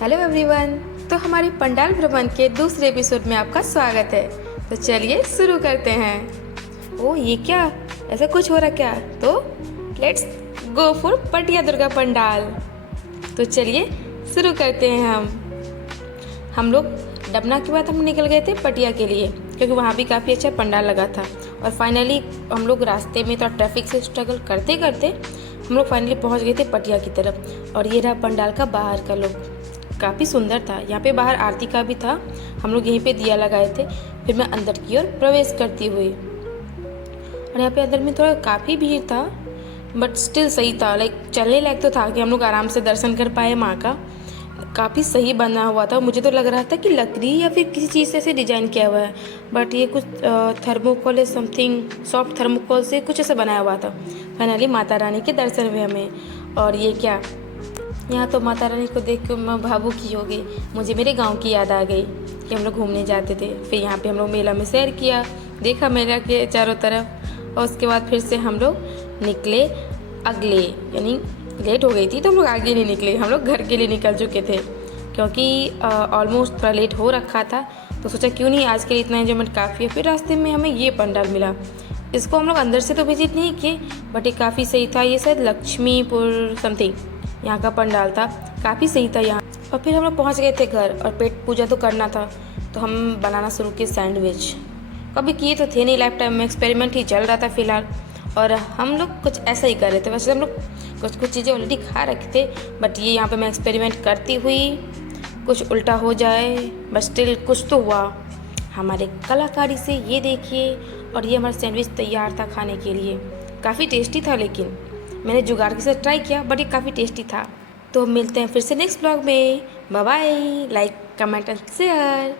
Hello everyone. तो हमारे पंडाल भ्रमण के दूसरे एपिसोड में आपका स्वागत है। तो चलिए शुरू करते हैं। ओ ये क्या, ऐसा कुछ हो रहा क्या? तो लेट्स गो फॉर पटिया दुर्गा पंडाल। तो चलिए शुरू करते हैं। हम लोग डबना के बाद हम निकल गए थे पटिया के लिए, क्योंकि वहाँ भी काफ़ी अच्छा पंडाल लगा था। और फाइनली हम लोग रास्ते में तो ट्रैफिक से स्ट्रगल करते करते हम लोग फाइनली पहुँच गए थे पटिया की तरफ। और ये रहा पंडाल का बाहर का लुक, काफ़ी सुंदर था। यहाँ पे बाहर आरती का भी था, हम लोग यहीं पे दिया लगाए थे। फिर मैं अंदर की ओर प्रवेश करती हुई, और यहाँ पे अंदर में थोड़ा काफ़ी भीड़ था, बट स्टिल सही था। लाइक चलने लायक तो था कि हम लोग आराम से दर्शन कर पाए माँ का। काफ़ी सही बना हुआ था। मुझे तो लग रहा था कि लकड़ी या फिर किसी चीज़ से ऐसे डिजाइन किया हुआ है, बट ये कुछ थर्मोकोल या समथिंग सॉफ्ट थर्मोकोल से कुछ ऐसा बनाया हुआ था। फाइनली माता रानी के दर्शन हुए हमें। और ये क्या, यहाँ तो माता रानी को देख कर मैं भावुक ही हो गई। मुझे मेरे गांव की याद आ गई कि हम लोग घूमने जाते थे। फिर यहाँ पे हम लोग मेला में सैर किया, देखा मेला के चारों तरफ। और उसके बाद फिर से हम लोग निकले अगले, यानी लेट हो गई थी तो हम लोग आगे नहीं निकले, हम लोग घर के लिए निकल चुके थे, क्योंकि ऑलमोस्ट थोड़ा लेट हो रखा था। तो सोचा क्यों नहीं, आज के लिए इतना एंजॉयमेंट काफ़ी है। फिर रास्ते में हमें ये पंडाल मिला। इसको हम लोग अंदर से तो विजिट नहीं किए, बट ये काफ़ी सही था। ये शायद लक्ष्मीपुर समथिंग यहाँ का पंडाल था, काफ़ी सही था यहाँ। और फिर हम लोग पहुँच गए थे घर, और पेट पूजा तो करना था, तो हम बनाना शुरू किए सैंडविच। कभी किए तो थे नहीं, लाइफ टाइम में एक्सपेरिमेंट ही चल रहा था फिलहाल। और हम लोग कुछ ऐसा ही कर रहे थे। वैसे हम लोग कुछ चीज़ें ऑलरेडी खा रखे थे, बट ये यहाँ पे मैं एक्सपेरिमेंट करती हुई, कुछ उल्टा हो जाए, बट स्टिल कुछ तो हुआ हमारे कलाकारी से। ये देखिए, और ये हमारा सैंडविच तैयार था खाने के लिए। काफ़ी टेस्टी था, लेकिन मैंने जुगाड़ के साथ ट्राई किया, बट ये काफ़ी टेस्टी था। तो मिलते हैं फिर से नेक्स्ट ब्लॉग में। Bye bye, like comment and share.